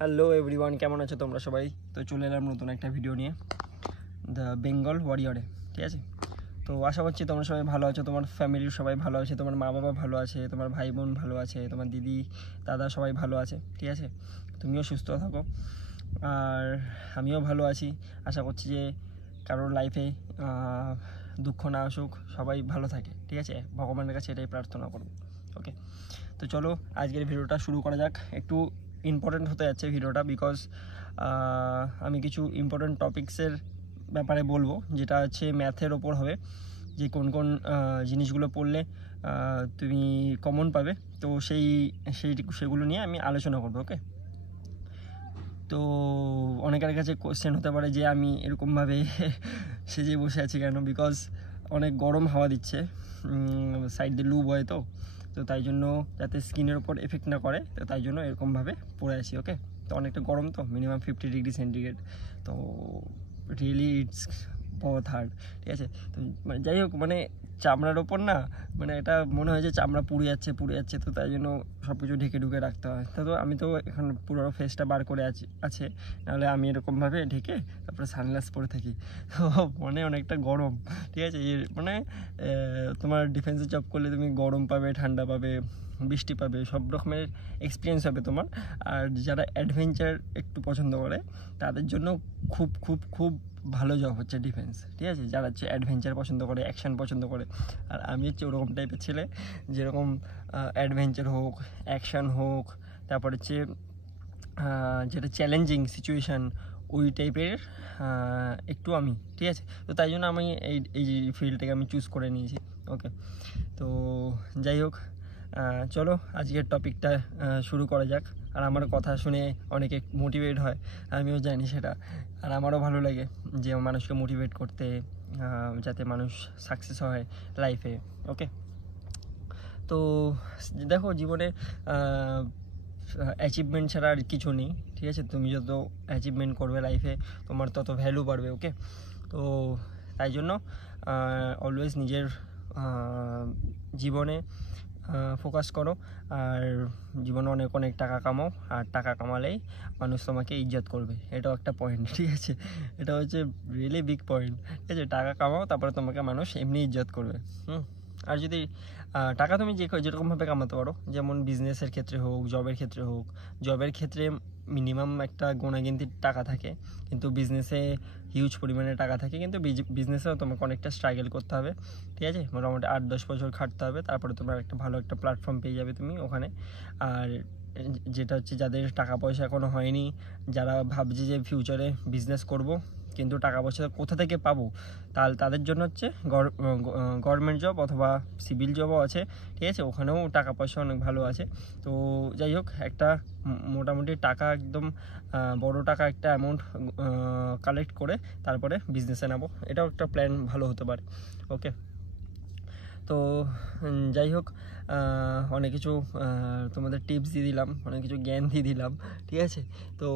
Hello everyone, কেমন আছো তোমরা সবাই? তো চলে এলাম নতুন একটা ভিডিও নিয়ে, দ্য বেঙ্গল ওয়ারিয়রে। ঠিক আছে, তো আশা করছি তোমরা সবাই ভালো আছো, তোমার ফ্যামিলির সবাই ভালো আছে, তোমার মা বাবা ভালো আছে, তোমার ভাই বোন ভালো আছে, তোমার দিদি দাদা সবাই ভালো আছে। ঠিক আছে, তুমিও সুস্থ থাকো আর আমিও ভালো আছি। আশা করছি যে কারোর লাইফে দুঃখ না আসুক, সবাই ভালো থাকে। ঠিক আছে, ভগবানের কাছে এটাই প্রার্থনা করব। ওকে, তো চলো আজকের ভিডিওটা শুরু করা যাক। একটু ইম্পর্টেন্ট হতে যাচ্ছে ভিডিওটা, বিকজ আমি কিছু ইম্পর্টেন্ট টপিক্সের ব্যাপারে বলবো, যেটা হচ্ছে ম্যাথের ওপর হবে, যে কোন কোন জিনিসগুলো পড়লে তুমি কমন পাবে। তো সেগুলো নিয়ে আমি আলোচনা করবো। ওকে, তো অনেকের কাছে কোশ্চেন হতে পারে যে আমি এরকমভাবে সেজে বসে আছি কেন, বিকজ অনেক গরম হাওয়া দিচ্ছে, সাইড দিয়ে লু বয়, তো তাই জন্য যাতে স্কিনের ওপর এফেক্ট না করে, তো তাই জন্য এরকমভাবে পরে আছি। ওকে, তো অনেকটা গরম, তো মিনিমাম 50 ডিগ্রি সেন্টিগ্রেড, তো রিয়েলি ইটস বহুত হার্ড। ঠিক আছে, তো মানে যাই হোক, মানে চামড়ার ওপর না, মানে এটা মনে হয় যে চামড়া পুড়ে যাচ্ছে, তো তাই জন্য সব কিছু ঢেকে ঢুকে রাখতে হয়। তো আমি তো এখন পুরো ফেসটা বার করে আছে, নাহলে আমি এরকমভাবে ঢেকে তারপরে সানগ্লাস পরে থাকি। তো মনে অনেকটা গরম। ঠিক আছে, মানে তোমার ডিফেন্সে জব করলে তুমি গরম পাবে, ঠান্ডা পাবে, বৃষ্টি পাবে, সব রকমের এক্সপিরিয়েন্স হবে তোমার। আর যারা অ্যাডভেঞ্চার একটু পছন্দ করে তাদের জন্য খুব খুব খুব ভালো জব হচ্ছে ডিফেন্স। ঠিক আছে, যারা হচ্ছে অ্যাডভেঞ্চার পছন্দ করে, অ্যাকশন পছন্দ করে। আর আমি হচ্ছে ওরকম টাইপের ছেলে, যেরকম অ্যাডভেঞ্চার হোক, অ্যাকশন হোক, তারপর হচ্ছে যেটা চ্যালেঞ্জিং সিচুয়েশান, ওই টাইপের একটু আমি। ঠিক আছে, তো তাই জন্য আমি এই ফিল্ডটাকে আমি চুজ করে নিয়েছি। ওকে, তো যাই হোক, চলো আজকের টপিকটা শুরু করা যাক। আর আমার কথা শুনে অনেকে মোটিভেট হয়, আমিও জানি সেটা। আর আমারও ভালো লাগে যে মানুষকে মোটিভেট করতে, যাতে মানুষ সাকসেস হয় লাইফে। ওকে, তো দেখো, জীবনে অ্যাচিভমেন্ট ছাড়া আর কিছু নেই। ঠিক আছে, তুমি যত অ্যাচিভমেন্ট করবে লাইফে, তোমার তত ভ্যালু বাড়বে। ওকে, তো তাই জন্য অলওয়েজ নিজের জীবনে ফোকাস করো, আর জীবনে অনেক অনেক টাকা কামাও, আর টাকা কামালেই মানুষ তোমাকে ইজ্জত করবে। এটাও একটা পয়েন্ট। ঠিক আছে, এটা হচ্ছে রিয়েলি বিগ পয়েন্ট। ঠিক আছে, টাকা কামাও, তারপরে তোমাকে মানুষ এমনি ইজ্জত করবে। আর যদি টাকা তুমি যেরকমভাবে কামাতে পারো, যেমন বিজনেসের ক্ষেত্রে হোক, জবের ক্ষেত্রে মিনিমাম একটা গোনাগিন্তির টাকা থাকে, কিন্তু বিজনেসে হিউজ পরিমাণে টাকা থাকে, কিন্তু বিজনেসেও তোমাকে অনেকটা স্ট্রাগল করতে হবে। ঠিক আছে, মোটামুটি 8-10 বছর খাটতে হবে, তারপরে তোমার একটা ভালো একটা প্ল্যাটফর্ম পেয়ে যাবে তুমি ওখানে। আর যেটা হচ্ছে, যাদের টাকা পয়সা এখনও হয়নি, যারা ভাবছে যে ফিউচারে বিজনেস করব কিন্তু টাকা পয়সা কোথা থেকে পাবো, তাদের জন্য হচ্ছে গভর্নমেন্ট জব অথবা সিভিল জবও আছে। ঠিক আছে, ওখানেও টাকা পয়সা অনেক ভালো আছে। তো যাই হোক, একটা মোটামুটি টাকা, একদম বড় টাকা একটা অ্যামাউন্ট কালেক্ট করে তারপরে বিজনেসে নেবো, এটাও একটা প্ল্যান ভালো হতে পারে। ওকে, তো যাই হোক, অনেক কিছু তোমাদের টিপস দিয়ে দিলাম, অনেক কিছু জ্ঞান দিয়ে দিলাম। ঠিক আছে, তো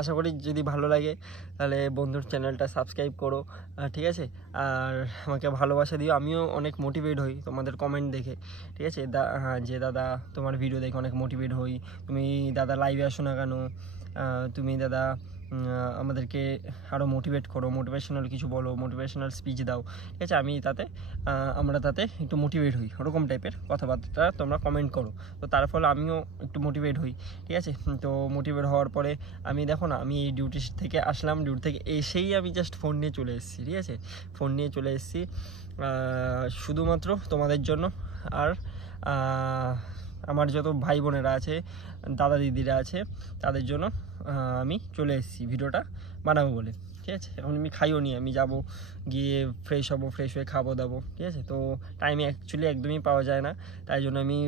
আশা করি যদি ভালো লাগে তাহলে বন্ধুর চ্যানেলটা সাবস্ক্রাইব করো। ঠিক আছে, আর আমাকে ভালোবাসা দিও, আমিও অনেক মোটিভেট হই তোমাদের কমেন্ট দেখে। ঠিক আছে, যে দাদা তোমার ভিডিও দেখে অনেক মোটিভেট হই, তুমি দাদা লাইভে আসো না কেন, তুমি দাদা আমাদেরকে আরও মোটিভেট করো, মোটিভেশনাল কিছু বলো, মোটিভেশনাল স্পিচ দাও। ঠিক আছে, আমরা তাতে একটু মোটিভেট হই, ওরকম টাইপের কথাবার্তা তোমরা কমেন্ট করো, তো তার ফলে আমিও একটু মোটিভেট হই। ঠিক আছে, তো মোটিভেট হওয়ার পরে আমি, দেখো না, আমি এই ডিউটি থেকে আসলাম, ডিউটি থেকে এসেই আমি জাস্ট ফোন নিয়ে চলে এসেছি। ঠিক আছে, ফোন নিয়ে চলে এসেছি শুধুমাত্র তোমাদের জন্য। আর আমার যত ভাই বোনেরা আছে, দাদা দিদিরা আছে, তাদের জন্য আমি চলে এসেছি ভিডিওটা বানাবো বলে। ঠিক আছে, এখন আমি খাইও নি, আমি যাব গিয়ে ফ্রেশ হবো, ফ্রেশ হয়ে খাবো দাবো। ঠিক আছে, তো টাইমে অ্যাকচুয়ালি একদমই পাওয়া যায় না, তাই জন্য আমি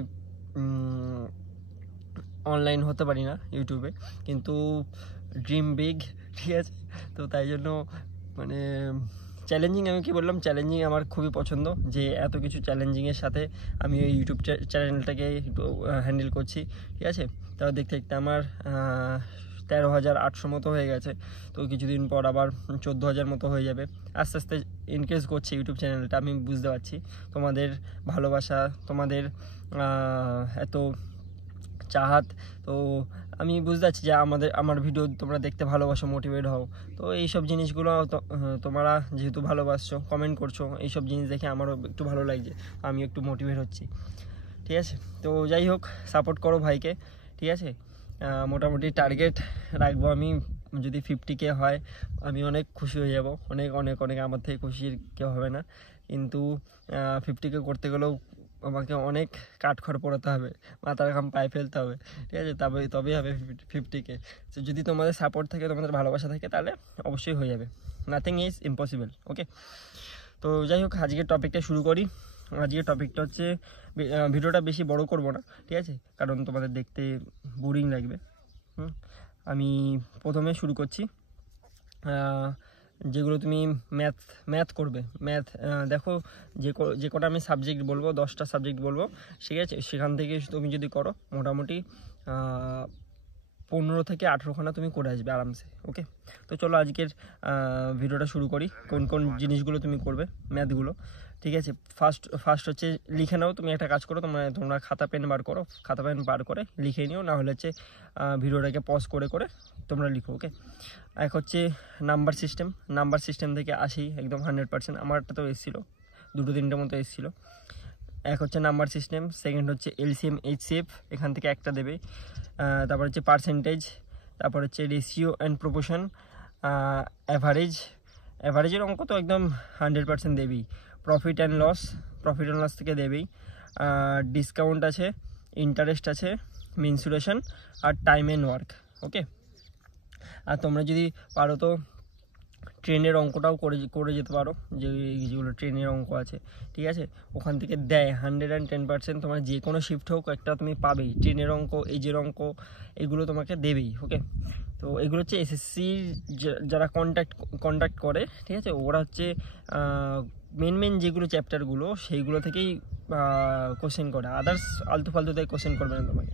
অনলাইন হতে পারি না ইউটিউবে, কিন্তু ড্রিম বিগ। ঠিক আছে, তো তাই জন্য মানে চ্যালেঞ্জিং, আমি কি বললাম, চ্যালেঞ্জিং আমার খুবই পছন্দ, যে এত কিছু চ্যালেঞ্জিংয়ের সাথে আমি ওই ইউটিউব চ্যানেলটাকে একটু হ্যান্ডেল করছি। ঠিক আছে, তাও দেখতে দেখতে আমার 13,800 মতো হয়ে গেছে, তো কিছুদিন পর আবার 14,000 মতো হয়ে যাবে। আস্তে আস্তে ইনক্রিজ করছে ইউটিউব চ্যানেলটা, আমি বুঝতে পারছি। তোমাদের ভালোবাসা, তোমাদের এত চাহাত, তো আমি বুঝতে পারছি যে আমার ভিডিও তোমরা দেখতে ভালোবাসো, মোটিভেট হও। তো এইসব জিনিসগুলো তোমরা যেহেতু ভালোবাসছো, কমেন্ট করছো, এইসব জিনিস দেখে আমারও একটু ভালো লাগছে, আমি একটু মোটিভেট হচ্ছি। ঠিক আছে, তো যাই হোক, সাপোর্ট করো ভাইকে। ঠিক আছে, মোটামুটি টার্গেট রাখবো আমি, যদি 50K হয় আমি অনেক খুশি হয়ে যাব। অনেক অনেক অনেক, আমার থেকে খুশি কেউ হবে না। কিন্তু 50K করতে গেলেও আমাকে অনেক কাঠখড় পোড়াতে হবে, মাথার ঘাম পায়ে ফেলতে হবে। ঠিক আছে, তবেই হবে 50K। তো যদি তোমাদের সাপোর্ট থাকে, তোমাদের ভালোবাসা থাকে, তাহলে অবশ্যই হয়ে যাবে। Nothing is impossible. ওকে, তো যাই হোক, আজকের টপিকটা শুরু করি। আজকের টপিকটা হচ্ছে, ভিডিওটা বেশি বড় করব না, ঠিক আছে, কারণ তোমাদের দেখতে বোরিং লাগবে। আমি প্রথমে শুরু করছি। যেগুলো তুমি ম্যাথ করবে, দেখো, যে কটা আমি সাবজেক্ট বলবো, 10টা সাবজেক্ট বলবো, ঠিক আছে, সেখান থেকে তুমি যদি করো মোটামুটি 15 থেকে 18খানা তুমি করে আসবে আরামসে। ওকে, তো চলো আজকের ভিডিওটা শুরু করি। কোন কোন জিনিসগুলো তুমি করবে, ম্যাথগুলো। ঠিক আছে, ফার্স্ট হচ্ছে লিখে নাও। তুমি একটা কাজ করো, তোমরা খাতা পেন বার করে লিখে নিও, না হলে হচ্ছে ভিডিওটাকে পজ করে করে তোমরা লিখো। ওকে, এক হচ্ছে নাম্বার সিস্টেম থেকে আসি একদম 100%। আমারটা তো এসেছিলো, 2-3টে মতো এসেছিলো। এক হচ্ছে নাম্বার সিস্টেম, সেকেন্ড হচ্ছে এলসিএম এইচসিএফ, এখান থেকে একটা দেবে। তারপর হচ্ছে পার্সেন্টেজ, তারপর হচ্ছে রেশিও অ্যান্ড প্রপোর্শন, অ্যাভারেজের অঙ্ক তো একদম 100% দেবেই। প্রফিট অ্যান্ড লস থেকে দেবেই। ডিসকাউন্ট আছে, ইন্টারেস্ট আছে, মেনসুরেশন, আর টাইম অ্যান্ড ওয়ার্ক। ওকে, আর তোমরা যদি পারো তো ট্রেনের অঙ্কটাও করে যেতে পারো, যেগুলো ট্রেনের অঙ্ক আছে। ঠিক আছে, ওখান থেকে দেয় 110%। তোমার যে কোনো শিফট হোক একটা তুমি পাবেই, ট্রেনের অঙ্ক, এজের অঙ্ক, এগুলো তোমাকে দেবেই। ওকে, তো এগুলো হচ্ছে এসএসসির যারা কন্ডাক্ট করে, ঠিক আছে, ওরা হচ্ছে মেন যেগুলো চ্যাপ্টারগুলো, সেইগুলো থেকেই কোশ্চেন করে, আদার্স আলতু ফালতুতে কোশ্চেন করবে না তোমাকে।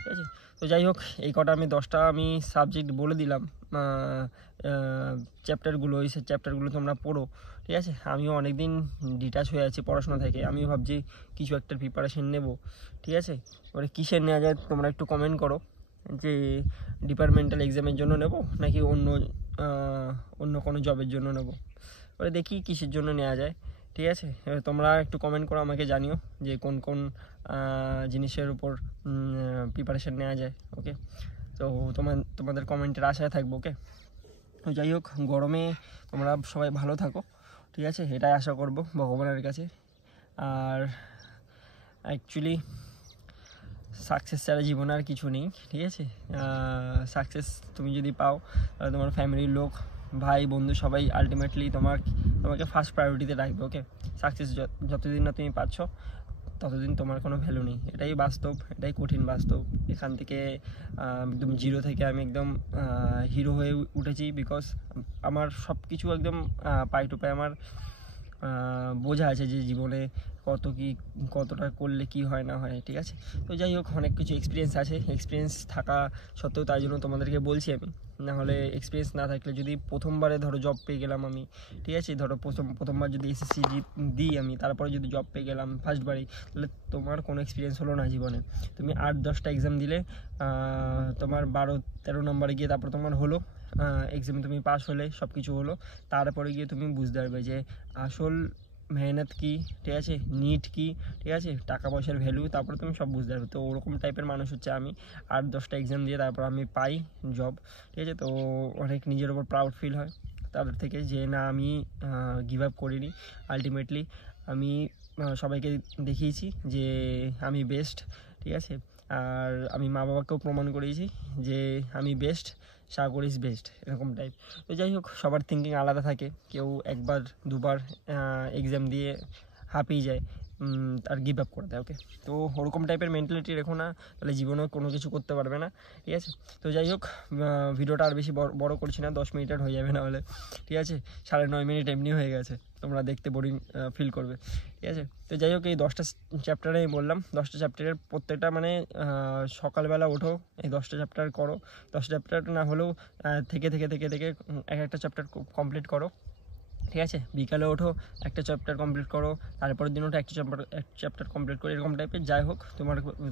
ঠিক আছে, তো যাই হোক, এই কটা আমি 10টা আমি সাবজেক্ট বলে দিলাম, চ্যাপ্টারগুলো, এই চ্যাপ্টারগুলো তোমরা পড়ো। ঠিক আছে, আমিও অনেক দিন ডিটাচ হয়ে আছি পড়াশোনা থেকে, আমিও ভাবছি কিছু একটা প্রিপারেশন নেব। ঠিক আছে, এবারে কিসের নেওয়া যায় তোমরা একটু কমেন্ট করো, যে ডিপার্টমেন্টাল এক্সামের জন্য নেব নাকি অন্য কোনো জবের জন্য নেব। এবারে দেখি কিসের জন্য নেওয়া যায়। ঠিক আছে, এবার তোমরা একটু কমেন্ট করো, আমাকে জানিও যে কোন কোন জিনিসের উপর প্রিপারেশান নেওয়া যায়। ওকে, তো তোমাদের কমেন্টের আশায় থাকবো। ওকে, তো যাই হোক, গরমে তোমরা সবাই ভালো থাকো। ঠিক আছে, এটাই আশা করব ভগবানের কাছে। আর অ্যাকচুয়ালি সাকসেস ছাড়া জীবনে আর কিছু নেই। ঠিক আছে, সাকসেস তুমি যদি পাও, তাহলে তোমার ফ্যামিলির লোক, ভাই বন্ধু সবাই আলটিমেটলি তোমাকে ফার্স্ট প্রায়োরিটিতে রাখবে। ওকে, সাকসেস যতদিন না তুমি পাচ্ছ, ততদিন তোমার কোনো ভ্যালু নেই। এটাই বাস্তব, এটাই কঠিন বাস্তব। এখান থেকে একদম জিরো থেকে আমি একদম হিরো হয়ে উঠেছি, বিকজ আমার সব কিছু একদম পাই টু পাই আমার বোঝা আছে যে জীবনে কতটা করলে কি হয় না হয়। ঠিক আছে, তো যাই হোক, অনেক কিছু এক্সপিরিয়েন্স আছে, এক্সপিরিয়েন্স থাকা সত্ত্বেও তাই জন্য তোমাদেরকে বলছি আমি। না হলে এক্সপিরিয়েন্স না থাকলে, যদি প্রথমবারে ধরো জব পেয়ে গেলাম আমি, ঠিক আছে, ধরো প্রথমবার যদি এসএসসি দিই আমি, তারপরে যদি জব পেয়ে গেলাম ফার্স্টবারেই, তাহলে তোমার কোনো এক্সপিরিয়েন্স হলো না জীবনে। তুমি 8-10টা এক্সাম দিলে, তোমার 12-13 নম্বরে গিয়ে তারপর তোমার হলো এক্সামে, তুমি পাস হলে সব কিছু হলো, তারপরে গিয়ে তুমি বুঝতে পারবে যে আসল মেহনত কি, ঠিক আছে, নিট কি, ঠিক আছে, টাকা পয়সার ভ্যালু, তারপরে তুমি সব বুঝতে পারবে। তো ওরকম টাইপের মানুষ হচ্ছে আমি। 8-10টা এক্সাম দিয়ে তারপর আমি পাই জব। ঠিক আছে, তো অনেক নিজের ওপর প্রাউড ফিল হয় তাদের থেকে, যে না, আমি গিভ আপ করিনি। আলটিমেটলি আমি সবাইকে দেখিয়েছি যে আমি বেস্ট। ঠিক আছে, আর আমি মা বাবাকেও প্রমাণ করিয়েছি যে আমি বেস্ট, সাগর ইজ বেস্ট, এরকম টাইপ। তো যাই হোক, সবার থিঙ্কিং আলাদা থাকে। কেউ 1-2বার এক্সাম দিয়ে হাঁপিয়ে যায় আর গিভ আপ করে দেয়। ওকে, তো ওরকম টাইপের মেন্টালিটি রেখো না, তাহলে জীবনেও কোনো কিছু করতে পারবে না। ঠিক আছে, তো যাই হোক, ভিডিওটা আর বেশি বড় করছি না, 10 মিনিটের হয়ে যাবে না হলে। ঠিক আছে, 9.5 মিনিট এমনি হয়ে গেছে, তোমরা দেখতে বোরিং ফিল করবে। ঠিক আছে, তো যাই হোক, এই 10টা চ্যাপ্টারে আমি বললাম, 10টা চ্যাপ্টারের প্রত্যেকটা মানে সকালবেলা ওঠো, এই 10টা চ্যাপ্টার করো। 10টা চ্যাপ্টার না হলেও থেকে এক একটা চ্যাপ্টার কমপ্লিট করো। ঠিক আছে। বিকালে ওঠো, একটা চ্যাপ্টার কমপ্লিট করো, তারপরের দিন ওঠো একটা চ্যাপ্টার কমপ্লিট করো, এরকম টাইপের। যাই হোক,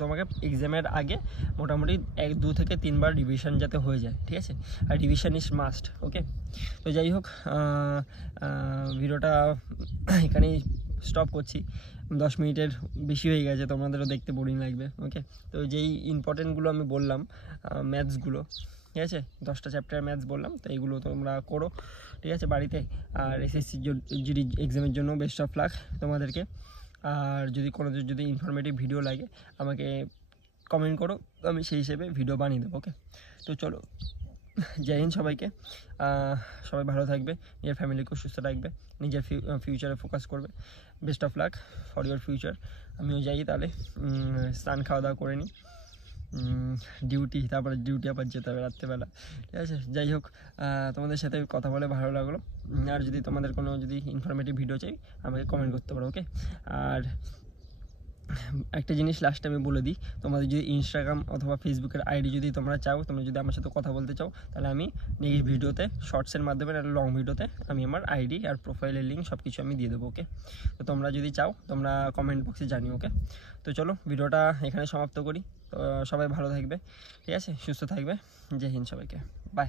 তোমাকে এক্সামের আগে মোটামুটি 2 থেকে 3 বার রিভিশন যাতে হয়ে যায়, ঠিক আছে। আর রিভিশন ইজ মাস্ট, ওকে। তো যাই হোক, ভিডিওটা এখানেই স্টপ করছি, 10 মিনিটের বেশি হয়ে গেছে, তোমাদেরও দেখতে বোরিং লাগবে, ওকে। তো যেই ইম্পর্টেন্টগুলো আমি বললাম, ম্যাথসগুলো, ঠিক আছে, 10টা চ্যাপ্টার ম্যাথস বললাম, তো এইগুলো তোমরা করো, ঠিক আছে, বাড়িতে। আর এসএসসি জিডি এক্সামের জন্য বেস্ট অফ লাক তোমাদেরকে। আর যদি ইনফরমেটিভ ভিডিও লাগে আমাকে কমেন্ট করো, আমি সেই হিসেবে ভিডিও বানিয়ে দেবো, ওকে। তো চলো, জয় হিন্দ সবাইকে। সবাই ভালো থাকবে, নিজের ফ্যামিলিকেও সুস্থ রাখবে, নিজের ফিউচারে ফোকাস করবে। Best of luck for your future. আমিও যাই তাহলে, স্নান খাওয়া দাওয়া করে নিই, তারপরে ডিউটি আবার যেতে হবে রাত্রেবেলা, ঠিক আছে। যাই হোক, তোমাদের সাথে কথা বলে ভালো লাগলো। আর যদি তোমাদের কোনো ইনফরমেটিভ ভিডিও চাই আমাকে কমেন্ট করতে পারো, ওকে। আর একটা জিনিস লাস্টে আমি বলে দিই, তোমাদের যদি ইনস্টাগ্রাম অথবা ফেসবুকের আইডি যদি তোমরা চাও, তোমরা যদি আমার সাথে কথা বলতে চাও, তাহলে আমি নেক্সট ভিডিওতে শর্টসের মাধ্যমে আর লং ভিডিওতে আমি আমার আইডি আর প্রোফাইলের লিঙ্ক সব কিছু আমি দিয়ে দেবো, ওকে। তো তোমরা যদি চাও তোমরা কমেন্ট বক্সে জানিও, ওকে। তো চলো, ভিডিওটা এখানে সমাপ্ত করি। তো সবাই ভালো থাকবে, ঠিক আছে, সুস্থ থাকবে। জয় হিন্দ সবাইকে, বাই।